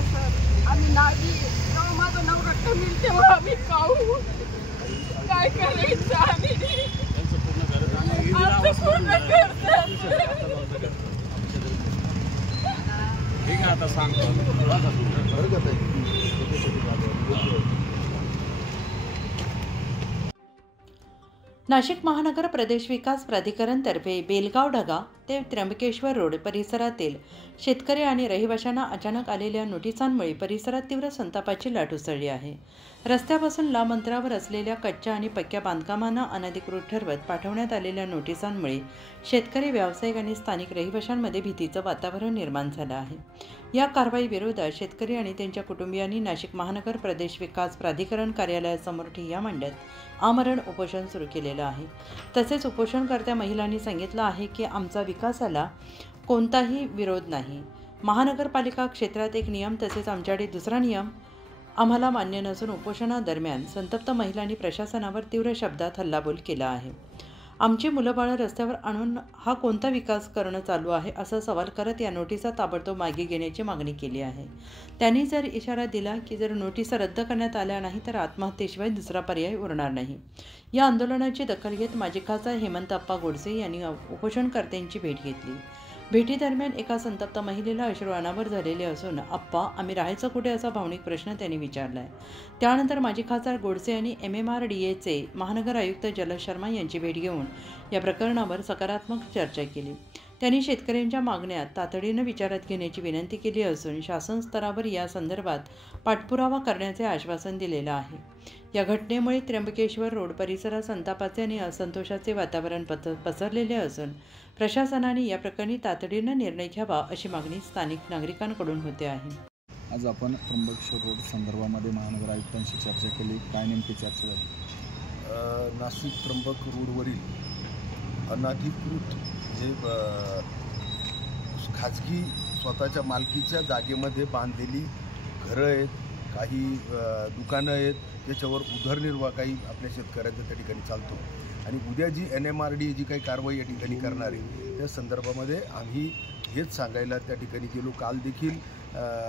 होतं सर. आम्ही नागी जेव्हा माझा नवरा कमी तेव्हा आम्ही खाऊ काय करायचं आम्ही पूर्ण ठीक आहे आता सांगतो. नाशिक महानगर प्रदेश विकास प्राधिकरणतर्फे बेलगाव ढगा ते त्र्यंबकेश्वर रोड परिसरातील शेतकरी आणि रहिवाशांना अचानक आलेल्या नोटिसांमुळे परिसरात तीव्र संतापाची लाट उसळली आहे. रस्त्यापासून लांब अंतरावर असलेल्या कच्च्या आणि पक्क्या बांधकामांना अनधिकृत ठरवत पाठवण्यात आलेल्या नोटिसांमुळे शेतकरी, व्यावसायिक आणि स्थानिक रहिवाशांमध्ये भीतीचं वातावरण निर्माण झालं आहे. या कारवाई विरोधात शेतकरी आणि त्यांच्या कुटुंबियांनी नाशिक महानगर प्रदेश विकास प्राधिकरण कार्यालयासमोर ठिय्या मांडत आमरण उपोषण सुरू केलेलं आहे. तसेच उपोषणकर्त्या महिलांनी सांगितलं आहे की आमचा विकासाला कोणताही विरोध नाही. महानगरपालिका क्षेत्रात एक नियम तसेच आमच्याकडे दुसरा नियम आम्हाला मान्य नसून उपोषणादरम्यान संतप्त महिलांनी प्रशासनावर तीव्र शब्दात हल्लाबोल केला आहे. आमची मुलंबाळं रस्त्यावर आणून हा कोणता विकास करणं चालू आहे असा सवाल करत या नोटिसा ताबडतोब मागे घेण्याची मागणी केली आहे. त्यांनी जर इशारा दिला की जर नोटिसा रद्द करण्यात आल्या नाही तर आत्महत्येशिवाय दुसरा पर्याय उरणार नाही. या आंदोलनाची दखल घेत माजी खासदार हेमंत अप्पा गोडसे यांनी उपोषणकर्त्यांची भेट घेतली. भेटीदरम्यान एका संतप्त महिलेला अश्रू अनावर झालेले असून अप्पा आम्ही राहायचं कुठे असा भावनिक प्रश्न त्यांनी विचारला आहे. त्यानंतर माजी खासदार गोडसे यांनी MMRDAचे महानगर आयुक्त जलज शर्मा यांची भेट घेऊन या प्रकरणावर सकारात्मक चर्चा केली. त्यांनी शेतकऱ्यांच्या मागण्या तातडीनं विचारात घेण्याची विनंती केली असून शासन स्तरावर या संदर्भात पाठपुरावा करण्याचे आश्वासन दिलेलं आहे. या घटनेमुळे त्र्यंबकेश्वर रोड परिसरात संतापाचे आणि असंतोषाचे वातावरण पसरलेले असून प्रशासनाने या प्रकरणी तातडीनं निर्णय घ्यावा अशी मागणी स्थानिक नागरिकांकडून होते आहे. आज आपण त्र्यंबकेश्वर रोड संदर्भामध्ये महानगर आयुक्तांशी चर्चा केली. काय नेमकी चर्चा झाली? नाशिक त्र्यंबक रोडवरील अनधिकृत जे खाजगी स्वतःच्या मालकीच्या जागेमध्ये बांधलेली घरं आहेत, काही दुकानं आहेत, त्याच्यावर उदरनिर्वाह काही आपल्या शेतकऱ्यांचा त्या ठिकाणी चालतो. आणि उद्या जी NMRDA जी काही कारवाई या ठिकाणी करणार आहे त्या संदर्भामध्ये आम्ही हेच सांगायला त्या ठिकाणी गेलो. काल देखील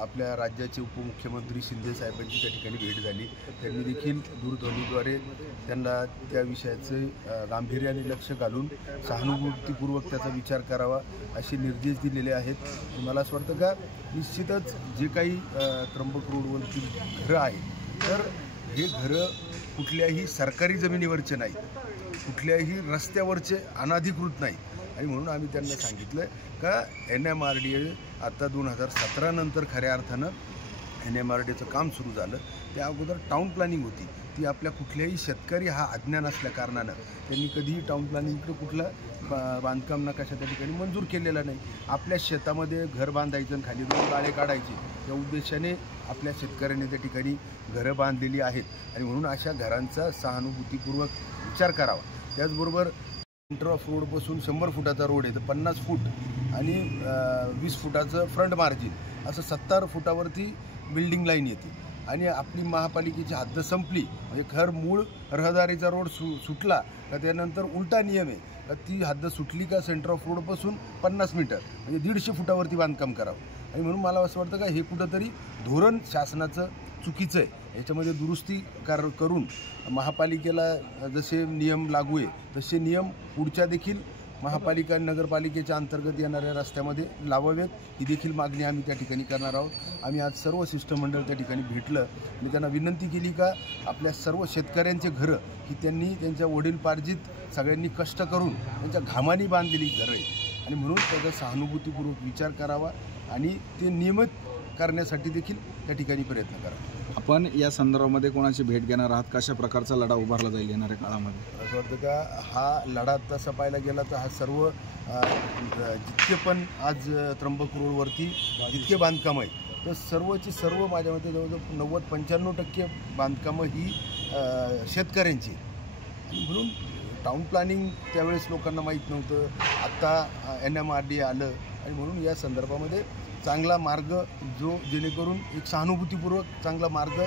आपल्या राज्याचे उपमुख्यमंत्री शिंदे साहेबांची त्या ठिकाणी भेट झाली. त्यांनी देखील दूरध्वनीद्वारे त्यांना त्या विषयाचे गांभीर्याने लक्ष घालून सहानुभूतीपूर्वक त्याचा विचार करावा असे निर्देश दिलेले आहेत. मला असं वाटतं का निश्चितच जे काही त्र्यंबक रोडवरची घरं आहेत तर हे घरं कुठल्याही सरकारी जमिनीवरचे नाही, कुठल्याही रस्त्यावरचे अनधिकृत नाही. आणि म्हणून आम्ही त्यांना सांगितलं का NMRDA आता 2017 नंतर खऱ्या अर्थानं NMRDAचं काम सुरू झालं. त्या अगोदर टाऊन प्लॅनिंग होती, ती आपल्या कुठल्याही शेतकरी हा अज्ञान असल्या कारणानं त्यांनी कधीही टाऊन प्लॅनिंगकडे कुठला बांधकाम नकाशा त्या ठिकाणी मंजूर केलेला नाही. आपल्या शेतामध्ये घर बांधायचं आणि खाली दोन गाळे काढायचे या उद्देशाने आपल्या शेतकऱ्यांनी त्या ठिकाणी घरं बांधलेली आहेत. आणि म्हणून अशा घरांचा सहानुभूतीपूर्वक विचार करावा. त्याचबरोबर सेंटर ऑफ रोडपासून 100 फुटाचा रोड आहे तर 50 फूट आणि 20 फुटाचं फ्रंट मार्जिन असं 70 फुटावरती बिल्डिंग लाईन येते. आणि आपली महापालिकेची हद्द संपली म्हणजे खर मूळ रहदारीचा रोड सुटला का त्यानंतर उलटा नियम आहे का ती हद्द सुटली का सेंटर ऑफ रोडपासून 50 मीटर म्हणजे 150 फुटावरती बांधकाम करावं. आणि म्हणून मला असं वाटतं का हे कुठंतरी धोरण शासनाचं चुकीचं आहे. याच्यामध्ये दुरुस्ती करून महापालिकेला जसे नियम लागू आहे तसे नियम पुढच्या देखील महापालिका नगरपालिकेच्या अंतर्गत येणाऱ्या रस्त्यामध्ये लावावेत ही देखील मागणी आम्ही त्या ठिकाणी करणार आहोत. आम्ही आज सर्व शिष्टमंडळ त्या ठिकाणी भेटलं आणि त्यांना विनंती केली का आपल्या सर्व शेतकऱ्यांचे घरं ही त्यांनी त्यांच्या वडीलपार्जित सगळ्यांनी कष्ट करून त्यांच्या घामानी बांधलेली घरं आहेत आणि म्हणून त्याचा सहानुभूतीपूर्वक विचार करावा आणि ते नियमित करण्यासाठी देखील त्या ठिकाणी प्रयत्न करा. आपण या संदर्भामध्ये कोणाची भेट घेणार आहात? कशा प्रकारचा लढा उभारला जाईल येणाऱ्या काळामध्ये? असं वाटतं का हा लढा तसा पाहायला गेला तर हा सर्व जितके पण आज त्र्यंबक रोडवरती जितके बांधकामं आहेत तर सर्वची सर्व माझ्या मते जवळजवळ 90-95% बांधकामं ही शेतकऱ्यांची. म्हणून टाऊन प्लॅनिंग त्यावेळेस लोकांना माहीत नव्हतं, आत्ता NMRDA आलं आणि म्हणून या संदर्भामध्ये चांगला मार्ग जो जेणेकरून एक सहानुभूतीपूर्वक चांगला मार्ग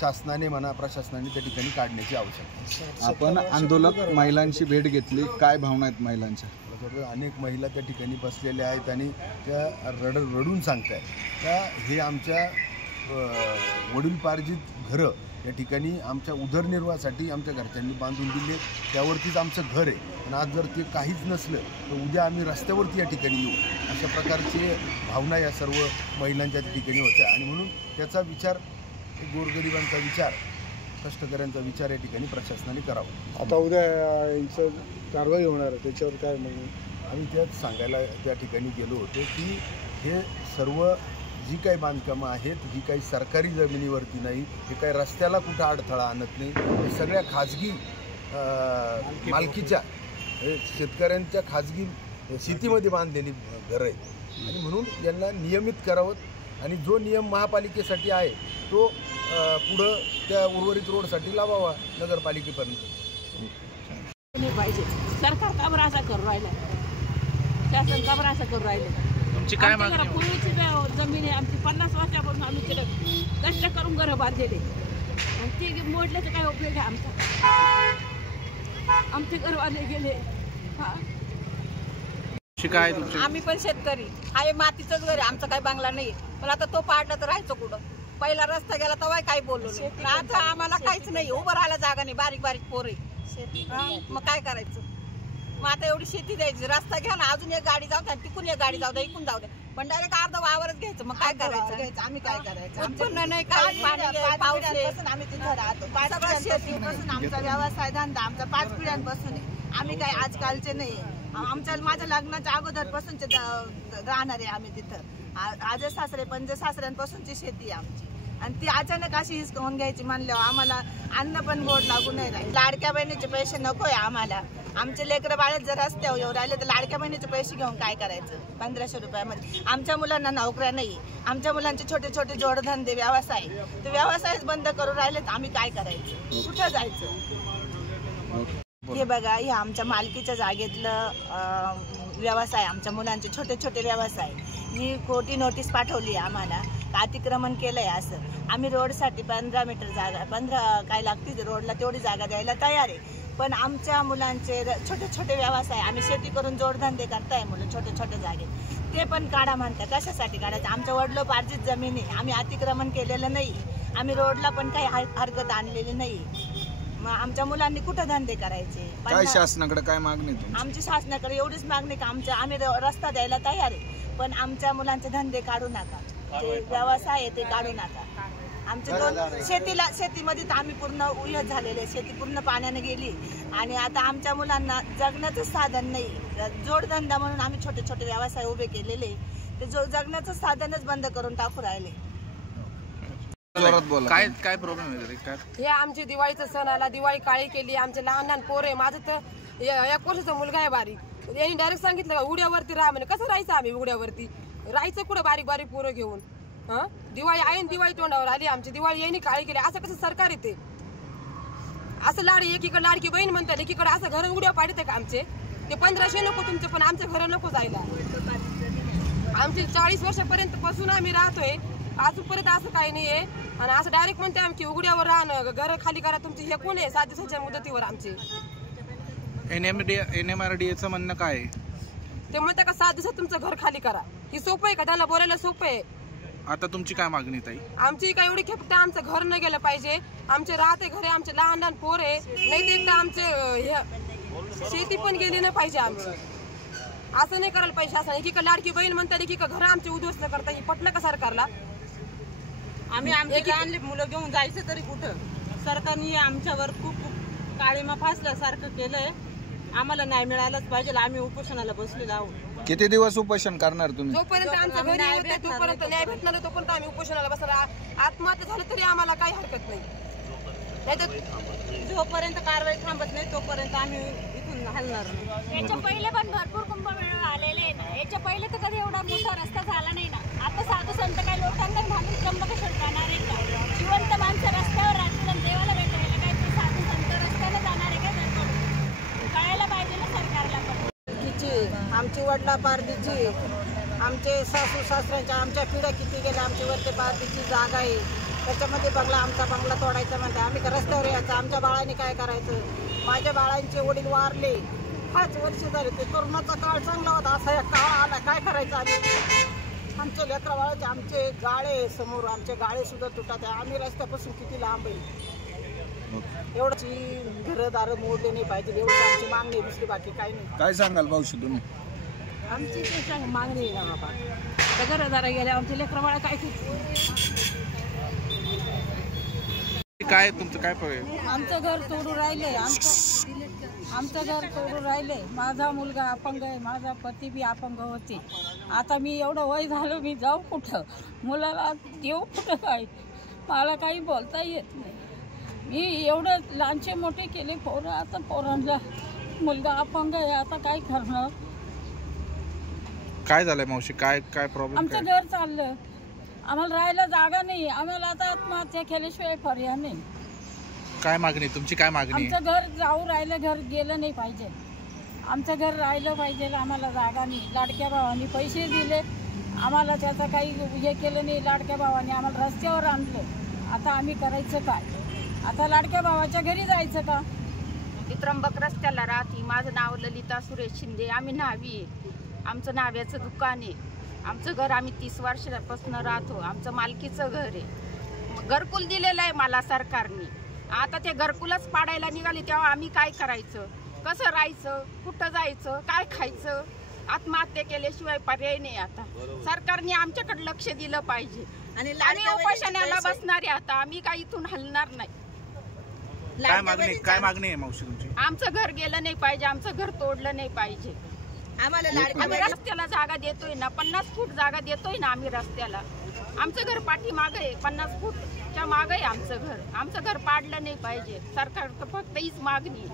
शासनाने म्हणा प्रशासनाने त्या ठिकाणी काढण्याची आवश्यकता आहे. आपण आंदोलक महिलांची भेट घेतली, काय भावना आहेत महिलांच्या? अनेक महिला त्या ठिकाणी बसलेल्या आहेत आणि त्या रडून सांगत आहेत का हे आमच्या वडीलपार्जित घरं या ठिकाणी आमच्या उदरनिर्वाहासाठी आमच्या घरच्यांनी बांधून दिले, त्यावरतीच आमचं घर आहे. आणि आज जर ते काहीच नसलं तर उद्या आम्ही रस्त्यावरती या ठिकाणी येऊ, अशा प्रकारचे भावना या सर्व महिलांच्या ठिकाणी होत्या. आणि म्हणून त्याचा विचार, गोरगरिबांचा विचार, कष्टकऱ्यांचा विचार या ठिकाणी प्रशासनाने करावा. आता उद्या यांचं कारवाई होणार आहे, त्याच्यावर काय म्हणून आम्ही त्यात सांगायला त्या ठिकाणी गेलो होतो की हे सर्व जी काही बांधकामं आहेत ही काही सरकारी जमिनीवरती नाही, हे काही रस्त्याला कुठं अडथळा आणत नाही, हे सगळ्या खाजगी मालकीच्या शेतकऱ्यांच्या खाजगी शेतीमध्ये बांधलेली घरं आहेत. आणि म्हणून यांना नियमित करावं आणि जो नियम महापालिकेसाठी आहे तो पुढं त्या उर्वरित रोडसाठी लावावा नगरपालिकेपर्यंत. पाहिजे सरकार का बरं असा करू राहिलं, शासन का बरं असं करू राहिलं. तुमची काय मागणी? पूर्वीची जमीन आहे आमची, 50 वर्षापासून आम्ही तिला कष्ट करून घरं बांधलेले आणि ते मोडल्याचा काय उपयोग आहे आमचा. आमचे घर बांधले गेले. काय आम्ही पण शेतकरी आहे, मातीचंच घर आहे आमचं, काही बांगला नाही. पण आता तो पाडला तर राहायचं कुठं? पहिला रस्ता गेला तेव्हा काही बोललो नाही. आता आम्हाला काहीच नाही, उभं राहायला जागा नाही, बारीक बारीक पोर आहे. मग काय करायचं? मग आता एवढी शेती द्यायची, रस्ता घ्या ना, अजून एक गाडी जाऊ द्या, तिकून एक गाडी जाऊ द्या, इकून जाऊ द्या, पण डायरेक्ट अर्धा वावरच घ्यायचं. मग काय करायचं? आम्ही काय करायचं? उत्पन्न नाही, काय पाऊस आम्ही तिथं राहतो. 5 पिढ्यांपासून आमचा व्यवसाय धंदा आमचा 5 पिढ्यांपासून आहे. आम्ही काय आजकालचे नाही, आमच्या माझ्या लग्नाच्या अगोदरपासूनचे राहणार आहे आम्ही तिथं. आजे सासरे पंजे सासऱ्यांपासूनची शेती आहे आमची, आणि ती अचानक अशी हिसकावून घ्यायची म्हणल्यावर आम्हाला अन्न पण गोड लागू नाही राहील. लाडक्या बहिणीचे पैसे नकोय आम्हाला. आमचे लेकरं बाळत जर रस्त्यावर येऊ राहिले तर लाडक्या बहिणीचे पैसे घेऊन काय करायचं? 1500 रुपयामध्ये. आमच्या मुलांना नोकऱ्या नाही, आमच्या मुलांचे छोटे छोटे जोडधंदे व्यवसाय, ते व्यवसायच बंद करून राहिले तर आम्ही काय करायचं? कुठं जायचं? हे बघा, हे आमच्या मालकीच्या जागेतलं व्यवसाय, आमच्या मुलांचे छोटे छोटे व्यवसाय. मी खोटी नोटीस पाठवली आम्हाला, अतिक्रमण केलंय असं. आम्ही रोडसाठी 15 मीटर जागा, 15 काय लागते रोडला तेवढी जागा द्यायला तयार आहे. पण आमच्या मुलांचे छोटे छोटे व्यवसाय, आम्ही शेती करून जोडधंदे करताय मुलं छोटे छोटे जागेत, ते पण काढा म्हणतात. कशासाठी काढायचं? आमच्या वडिलोपार्जित जमीन आहे, आम्ही अतिक्रमण केलेलं नाही, आम्ही रोडला पण काही हरकत आणलेली नाही. मग आमच्या मुलांनी कुठं धंदे करायचे? काय शासनाकडे काय मागणी? आमची शासनाकडे एवढीच मागणी का आम्ही रस्ता द्यायला तयार आहे, पण आमच्या मुलांचे धंदे काढू नका, जे व्यवसाय आहे ते काढू नका. आमचे शेतीमध्ये तर आम्ही पूर्ण उयत झालेले, शेती पूर्ण पाण्याने गेली आणि आता आमच्या मुलांना जगण्याचं साधन नाही. जोडधंदा म्हणून आम्ही छोटे छोटे व्यवसाय उभे केलेले, ते जगण्याचं साधनच बंद करून टाकू राहिले. काय काय प्रॉब्लेम आहे? काय हे आमची दिवाळीचा सण आला, दिवाळी काळी केली, आमचे लहान लहान पोर आहे. माझं तर 1 वर्षाचा मुलगा आहे बारीक, यांनी डायरेक्ट सांगितलं का उड्यावरती राहा म्हणे. कसं राहायचं आम्ही उड्यावरती? राहायचं कुठं बारीक बारीक पोरं घेऊन? दिवाळी आहे, दिवाळी तोंडावर आली आमची, दिवाळी यांनी काळी केली. असं कसं सरकार येते? असं एकीकडे लाडकी बहीण म्हणतात, एकीकडे असं घर उड्या पाडते का आमचे? ते 1500 नको तुमचे, पण आमचं घर नको जायला. आमचे 40 वर्षापर्यंत पासून आम्ही राहतोय, अजूनपर्यंत असं काही नाहीये. आणि असं डायरेक्ट म्हणते आमची उघड्यावर राहणं, घर खाली करा तुमची. हे कोण आहे 7 दिवसाच्या मुदतीवर आमचे? NMRDAचं म्हणणं काय आहे? ते म्हणतात का 7 दिवसात तुमचं घर खाली करा. ही सोपं आहे का? त्यांना बोलायला सोपं आहे. आता तुमची काय मागणी ताई? आमची काय एवढी खेपट, आमचं घर न गेलं पाहिजे. आमचे राहते घरे, आमचे लहान लहान पोर आहे, नाही ते एकदा आमचे शेती पण गेली नाही पाहिजे आमची. असं नाही करायला पाहिजे शासन. एकीकडे लाडकी बहीण म्हणतात, एकीकडे घर आमचे उद्ध्वस्त करता. ही पटलं का सरकारला? आम्ही आमचे लहान मुलं घेऊन जायचं तरी कुठं? सरकारने आमच्यावर खूप काळीमा फासल्यासारखं केलंय. आम्हाला न्याय मिळालाच पाहिजे. आम्ही उपोषणाला बसलेलो आहोत. किती दिवस उपोषण करणार तुम्ही? जोपर्यंत आमच्या घरी येते तोपर्यंत न्याय भेटणार, तोपर्यंत आम्ही उपोषणाला बसणार. आत्महत्या झालं तरी आम्हाला काही हरकत नाही. जोपर्यंत कारवाई थांबत नाही तोपर्यंत आम्ही इथून हलणार नाही. याच्या पहिले पण भरपूर कुंभमेळा आलेले आहे ना. याच्या पहिले तर कधी एवढा मोठा रस्ता झाला नाही ना. आता साधू संत काय लोटांना घालून त्र्यंबकेश्वर जाणार आहे का? जिवंत माणसं रस्त्यावर राहतील आणि देवाला भेटायला काय ते साधू संत रस्त्याला जाणार आहे का? कळायला पाहिजे ना सरकारला पण. आमची वडला पारदीची, आमचे सासू सासऱ्यांच्या आमच्या पिढ्या किती गेल्या. आमची वरती पारदीची जागा आहे, त्याच्यामध्ये आमचा बंगला तोडायचा म्हणते. आम्ही का रस्त्यावर यायचं? आमच्या बाळाने काय करायचं? माझ्या बाळांचे वडील वारले, 5 वर्ष झाले. ते कोरोनाचा काळ चांगला होता, असा एक काळ आला, काय करायचं आम्ही? आमच्या लेकराबाळाचे आमचे गाळे समोर आमचे गाळे सुद्धा तुटत आहे. आम्ही रस्त्यापासून किती लांब आहे. एवढंची घरदार मोडले नाही पाहिजे एवढी आमची मागणी आहे. दुसरी बाकी काही नाही. काय सांगाल भाऊशी तुम्ही? आमची ते मागणी आहे ना बाबा. त्या घरदारा गेल्या आमचे लेकरं काय काय तुमचं काय प्रॉब्लेम? आमचं घर तोडून राहिले. आमचं घर तोडून राहिले. माझा मुलगा अपंग आहे. माझा पती बी अपंग होते. आता मी एवढं वय झालं, मी जाऊ कुठं? मुलाला देऊ कुठं? काय मला काही बोलता येत नाही. मी एवढं लहानचे मोठे केले पोरं. आता पोरांना मुलगा अपंग आहे. आता काय करणार? काय झालंय मावशी? काय काय प्रॉब्लेम? आमचं घर चाललं. आम्हाला राहायला जागा नाही. आम्हाला आता आत्महत्या केल्याशिवाय पर्याय नाही. काय मागणी तुमची? काय मागणी? आमचं घर जाऊ राहिलं, घर गेलं नाही पाहिजे. आमचं घर राहिलं पाहिजे. आम्हाला जागा नाही. लाडक्या भावानी पैसे दिले आम्हाला, त्याचं काही हे केलं नाही. लाडक्या भावाने आम्हाला रस्त्यावर आणलं. आता आम्ही करायचं काय? आता लाडक्या भावाच्या घरी जायचं का? मी त्र्यंबक रस्त्याला राहते. माझं नाव ललिता सुरेश शिंदे. आम्ही न्हावी आहे. आमचं न्हाव्याचं दुकान आहे. आमचं घर आम्ही 30 वर्षापासून राहतो. आमचं मालकीचं घर आहे. घरकुल दिलेलं आहे मला सरकारने. आता ते घरकुलच पाडायला निघाले तेव्हा आम्ही काय करायचं? कसं राहायचं? कुठं जायचं? काय खायचं? आत्महत्या केल्याशिवाय पर्याय नाही. आता सरकारने आमच्याकडे लक्ष दिलं पाहिजे. आणि उपोषणाला बसणारे आता आम्ही काही इथून हलणार नाही. काय मागणी आहे मावशी तुमची? आमचं घर गेलं नाही पाहिजे. आमचं घर तोडलं नाही पाहिजे. आम्ही रस्त्याला जागा देतोय ना, 50 फूट जागा देतोय ना आम्ही रस्त्याला. आमचं घर पाठीमागं आहे. 50 फूटच्या मागं आहे आमचं घर. आमचं घर पाडलं नाही पाहिजे. सरकार फक्त हीच मागणी.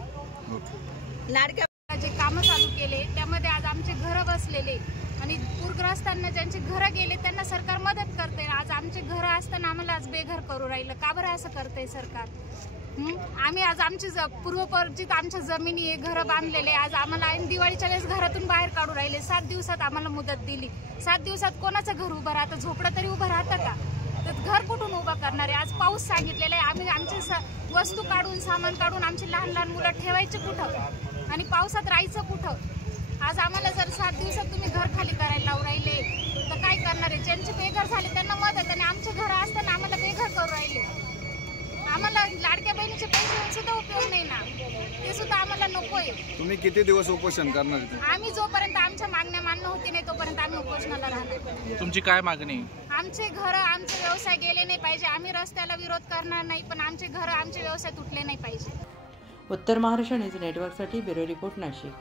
लाडक्या जे कामं चालू केले त्यामध्ये आज आमचे घरं बसलेले आणि पूरग्रस्तांना ज्यांचे घरं गेले त्यांना सरकार मदत करते. आज आमचे घरं असताना आम्हाला आज बेघर करू राहिलं. का बरं असं करतंय सरकार? आम्ही आज आमची पूर्वपरिचित आमच्या जमिनी आहे, घरं बांधलेले. आज आम्हाला ऐन दिवाळीच्या वेळेस घरातून बाहेर काढू राहिले. 7 दिवसात आम्हाला मुदत दिली. 7 दिवसात कोणाचं घर उभं राहतं? झोपडं तरी उभं राहतं का? तर घर कुठून उभं करणार आहे? आज पाऊस सांगितलेला आहे. आम्ही आमचे वस्तू काढून सामान काढून आमची लहान लहान मुलं ठेवायचे कुठं? आणि पावसात राहायचं कुठं? आज आम्हाला जर 7 दिवसात तुम्ही घर खाली करायला लावून राहिले तर काय करणार आहे? ज्यांचे बेघर झाले त्यांना मदत, आणि आमचे घर असताना आम्हाला बेघर करू राहिले. आम्हाला लाडक्या बहिणीचे पैसे सुद्धा उपयोग नाही ना, ते सुद्धा आम्हाला नकोय. तुम्ही किती दिवस उपोषण करणार? आम्ही जोपर्यंत आमच्या मागण्या मान्य होती नाही तोपर्यंत आम्ही उपोषणाला राहणार. तुमची काय मागणी? आमचे घर आमचे व्यवसाय गेले नाही पाहिजे. आम्ही रस्त्याला विरोध करणार नाही, पण आमचे घर आमचे व्यवसाय तुटले नाही पाहिजे. उत्तर महाराष्ट्र न्यूज नेटवर्कसाठी ब्युरो रिपोर्ट नाशिक.